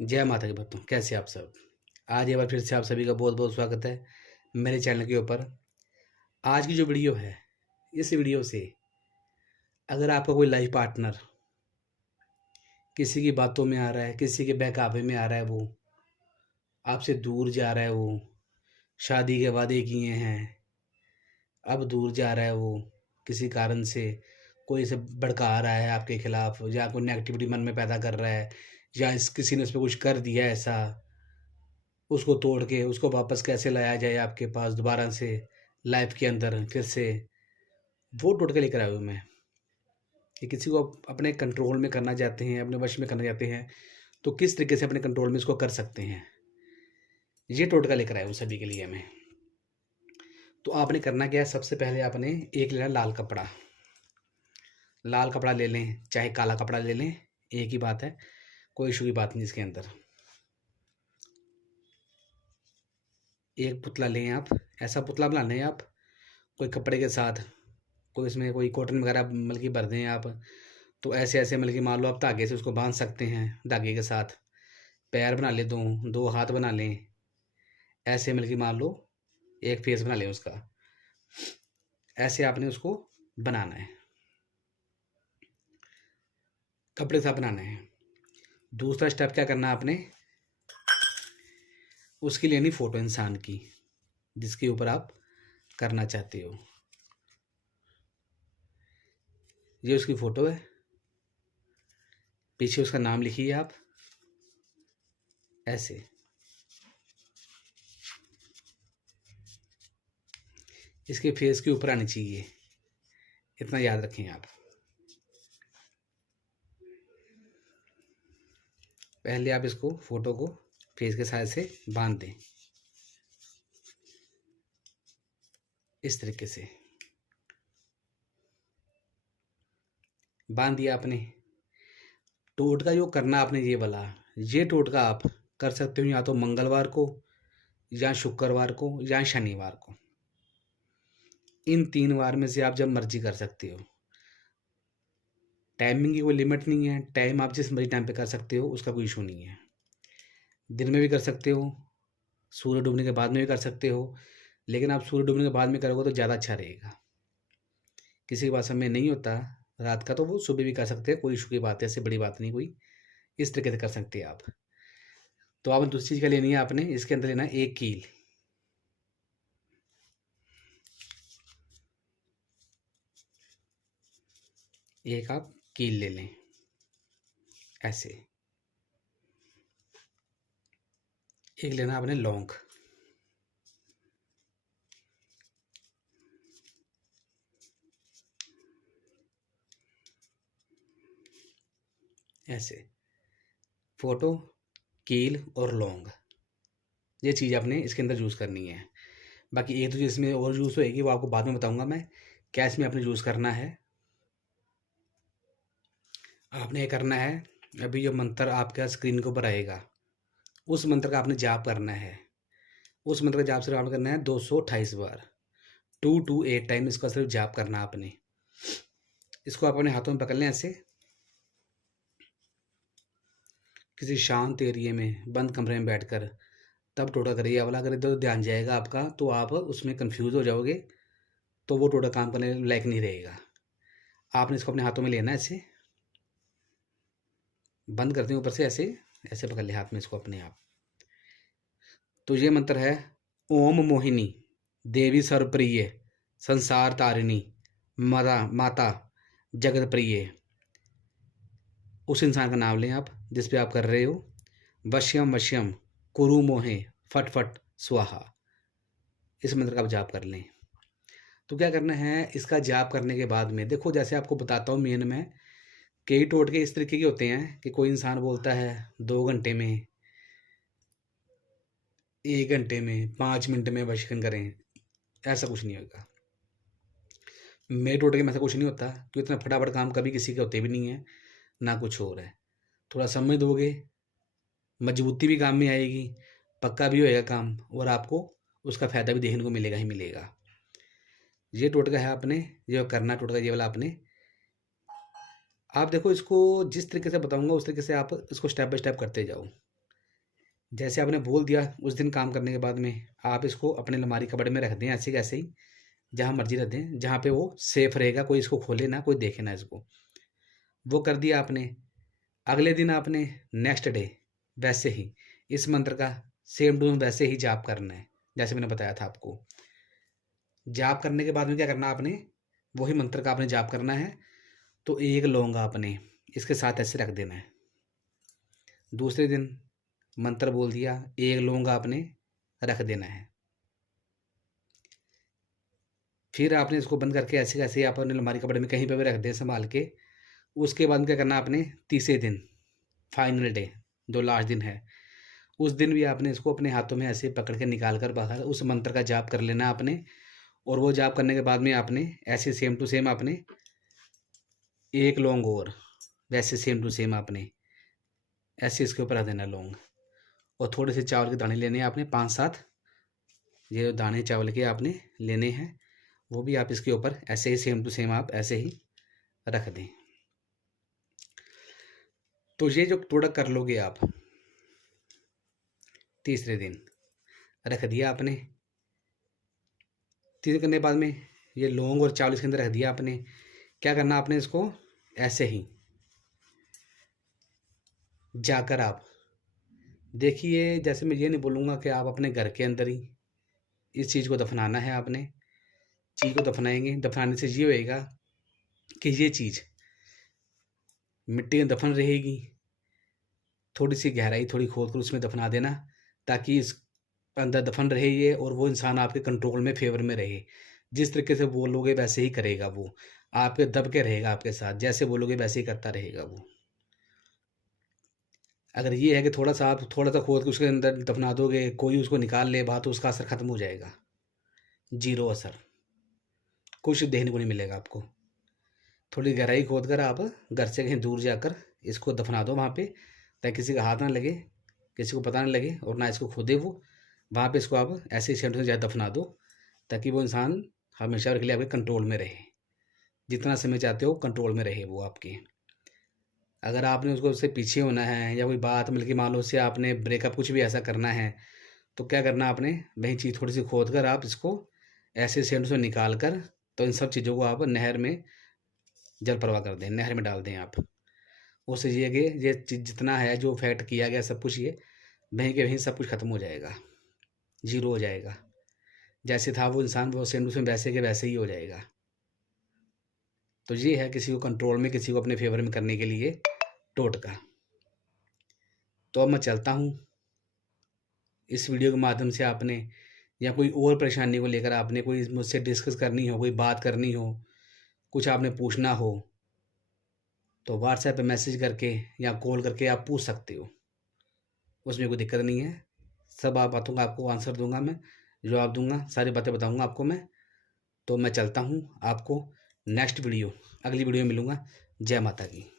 जय माता की भक्तों, कैसे आप सब। आज एक बार फिर से आप सभी का बहुत बहुत स्वागत है मेरे चैनल के ऊपर। आज की जो वीडियो है, इस वीडियो से अगर आपका कोई लाइफ पार्टनर किसी की बातों में आ रहा है, किसी के बहकावे में आ रहा है, वो आपसे दूर जा रहा है, वो शादी के वादे किए हैं, अब दूर जा रहा है, वो किसी कारण से कोई से भड़का रहा है आपके खिलाफ, या कोई नेगेटिविटी मन में पैदा कर रहा है, या इस किसी ने उस पर कुछ कर दिया ऐसा, उसको तोड़ के उसको वापस कैसे लाया जाए आपके पास दोबारा से लाइफ के अंदर फिर से, वो टोटका लेकर आया हूँ मैं। कि किसी को अपने कंट्रोल में करना चाहते हैं, अपने वश में करना चाहते हैं, तो किस तरीके से अपने कंट्रोल में इसको कर सकते हैं, ये टोटका लेकर आया हूँ सभी के लिए मैं। तो आपने करना क्या है, सबसे पहले आपने एक लेना लाल कपड़ा। लाल कपड़ा ले लें चाहे काला कपड़ा ले लें, एक ही बात है, कोई इशू की बात नहीं इसके अंदर। एक पुतला लें आप, ऐसा पुतला बनाना है आप कोई कपड़े के साथ, कोई इसमें कोई कॉटन वगैरह मतलब कि भर दें आप। तो ऐसे ऐसे मतलब कि मान लो आप धागे से उसको बांध सकते हैं, धागे के साथ पैर बना ले, दो दो हाथ बना लें, ऐसे मतलब कि मान लो एक फेस बना लें उसका। ऐसे आपने उसको बनाना है, कपड़े के साथ बनाना है। दूसरा स्टेप क्या करना है आपने, उसकी लेनी फ़ोटो इंसान की जिसके ऊपर आप करना चाहते हो। ये उसकी फ़ोटो है, पीछे उसका नाम लिखिए आप ऐसे। इसके फेस के ऊपर आनी चाहिए, इतना याद रखें आप। पहले आप इसको फ़ोटो को फेस के साइड से बांध दें इस तरीके से। बांध दिया आपने। टोटका जो करना आपने ये वाला, ये टोटका आप कर सकते हो या तो मंगलवार को, या शुक्रवार को, या शनिवार को। इन 3 वार में से आप जब मर्जी कर सकते हो। टाइमिंग की कोई लिमिट नहीं है, टाइम आप जिस मर्जी टाइम पे कर सकते हो, उसका कोई इशू नहीं है। दिन में भी कर सकते हो, सूर्य डूबने के बाद में भी कर सकते हो, लेकिन आप सूर्य डूबने के बाद में करोगे तो ज़्यादा अच्छा रहेगा। किसी के पास समय नहीं होता रात का, तो वो सुबह भी कर सकते हैं, कोई इशू की बात है, ऐसे बड़ी बात नहीं कोई। इस तरीके से कर सकते हैं आप। तो आपने दूसरी चीज़ क्या लेनी है, आपने इसके अंदर लेना है एक कील। एक आप कील ले लें ऐसे। एक लेना आपने लौंग, ऐसे। फोटो, कील और लौंग, ये चीज़ आपने इसके अंदर यूज़ करनी है। बाकी एक तो चीज़ इसमें और यूज़ होएगी, वो आपको बाद में बताऊंगा मैं क्या इसमें आपने यूज़ करना है। आपने ये करना है, अभी जो मंत्र आपका स्क्रीन के ऊपर आएगा, उस मंत्र का आपने जाप करना है। उस मंत्र का जाप सिर्फ आपने करना है 228 बार, 228 टाइम इसका सिर्फ जाप करना आपने। इसको आप अपने हाथों में पकड़ लें ऐसे, किसी शांत एरिए में बंद कमरे में बैठकर तब टोटका करिए वाला। अगर इधर ध्यान जाएगा आपका तो आप उसमें कंफ्यूज हो जाओगे, तो वो टोटका काम करने लायक नहीं रहेगा। आपने इसको अपने हाथों में लेना है ऐसे, बंद करते हैं ऊपर से ऐसे, ऐसे पकड़ ले हाथ में इसको अपने आप। तो ये मंत्र है, ओम मोहिनी देवी सर्वप्रिय संसार तारिणी माता माता जगत प्रिय। उस इंसान का नाम लें आप जिस पे आप कर रहे हो। वश्यम वश्यम कुरु मोहे फट फट स्वाहा, इस मंत्र का आप जाप कर लें। तो क्या करना है, इसका जाप करने के बाद में देखो, जैसे आपको बताता हूँ मेन में, कई टोटके इस तरीके के होते हैं कि कोई इंसान बोलता है 2 घंटे में, 1 घंटे में, 5 मिनट में वशीकरण करें। ऐसा कुछ नहीं होगा मेरे टोटके में, ऐसा कुछ नहीं होता, क्योंकि इतना फटाफट काम कभी किसी के होते भी नहीं है, ना कुछ और है। थोड़ा समय दोगे, मजबूती भी काम में आएगी, पक्का भी होएगा काम, और आपको उसका फ़ायदा भी देखने को मिलेगा ही मिलेगा। ये टोटका है आपने जो करना, टोटका ये वाला आपने। आप देखो इसको जिस तरीके से बताऊंगा उस तरीके से आप इसको स्टेप बाय स्टेप करते जाओ। जैसे आपने बोल दिया उस दिन काम करने के बाद में आप इसको अपने अलमारी कबर्ड में रख दें, ऐसे कैसे ही जहाँ मर्जी रख दें, जहाँ पे वो सेफ रहेगा, कोई इसको खोले ना, कोई देखे ना इसको। वो कर दिया आपने। अगले दिन आपने नेक्स्ट डे वैसे ही इस मंत्र का सेम टू वैसे ही जाप करना है, जैसे मैंने बताया था आपको। जाप करने के बाद में क्या करना आपने, वही मंत्र का आपने जाप करना है। तो एक लौंग आपने इसके साथ ऐसे रख देना है। दूसरे दिन मंत्र बोल दिया, एक लौंग आपने रख देना है। फिर आपने इसको बंद करके ऐसे कैसे आप अपने अलमारी कपड़े में कहीं पे भी रख दें संभाल के। उसके बाद क्या करना आपने, तीसरे दिन फाइनल डे जो लास्ट दिन है, उस दिन भी आपने इसको अपने हाथों में ऐसे पकड़ के निकाल कर बाहर उस मंत्र का जाप कर लेना आपने। और वो जाप करने के बाद में आपने ऐसे सेम टू सेम आपने एक लौंग और वैसे सेम टू सेम आपने ऐसे इसके ऊपर रख देना लौंग। और थोड़े से चावल के दाने लेने हैं आपने, 5-7 ये जो दाने चावल के आपने लेने हैं, वो भी आप इसके ऊपर ऐसे ही सेम टू सेम आप ऐसे ही रख दें। तो ये जो प्रोडक्ट कर लोगे आप तीसरे दिन रख दिया आपने। तीसरे करने के बाद में ये लौंग और चावल इसके अंदर रख दिया आपने। क्या करना आपने, इसको ऐसे ही जाकर आप देखिए, जैसे मैं ये नहीं बोलूँगा कि आप अपने घर के अंदर ही इस चीज़ को दफनाना है। आपने चीज़ को दफनाएंगे, दफनाने से ये होएगा कि ये चीज़ मिट्टी में दफन रहेगी। थोड़ी सी गहराई थोड़ी खोद कर उसमें दफना देना, ताकि इस अंदर दफन रहे ये, और वो इंसान आपके कंट्रोल में फेवर में रहे। जिस तरीके से बोलोगे वैसे ही करेगा वो, आपके दब के रहेगा आपके साथ, जैसे बोलोगे वैसे ही करता रहेगा वो। अगर ये है कि थोड़ा सा आप थोड़ा सा खोद के उसके अंदर दफना दोगे, कोई उसको निकाल ले बात, तो उसका असर खत्म हो जाएगा, जीरो असर, कुछ देखने को नहीं मिलेगा आपको। थोड़ी गहराई खोद कर आप घर से कहीं दूर जाकर इसको दफना दो वहाँ पे, ताकि किसी का हाथ ना लगे, किसी को पता ना लगे, और ना इसको खोदे वो। वहाँ पे इसको आप ऐसे ही सेंटर से ज़्यादा दफना दो, ताकि वो इंसान हमेशा के लिए आपके कंट्रोल में रहे। जितना समय चाहते हो कंट्रोल में रहे वो आपके। अगर आपने उसको उससे पीछे होना है, या कोई बात मिल के मान लो उससे आपने ब्रेकअप कुछ भी ऐसा करना है, तो क्या करना आपने, वही चीज़ थोड़ी सी खोद कर आप इसको ऐसे सेंटर से निकाल कर, तो इन सब चीज़ों को आप नहर में जल प्रवाह कर दें, नहर में डाल दें आप। उससे ये कि ये जितना है जो फैक्ट किया गया सब कुछ, ये वहीं के वहीं सब कुछ ख़त्म हो जाएगा, जीरो हो जाएगा। जैसे था वो इंसान, वो सेम टू सेम वैसे के वैसे ही हो जाएगा। तो ये है किसी को कंट्रोल में, किसी को अपने फेवर में करने के लिए टोटका। तो अब मैं चलता हूँ। इस वीडियो के माध्यम से आपने, या कोई और परेशानी को लेकर आपने कोई मुझसे डिस्कस करनी हो, कोई बात करनी हो, कुछ आपने पूछना हो, तो व्हाट्सएप पे मैसेज करके या कॉल करके आप पूछ सकते हो। उसमें कोई दिक्कत नहीं है। सब आप बातों का आपको आंसर दूंगा, मैं जवाब दूंगा, सारी बातें बताऊंगा आपको मैं। तो मैं चलता हूँ, आपको नेक्स्ट वीडियो, अगली वीडियो में मिलूँगा। जय माता की।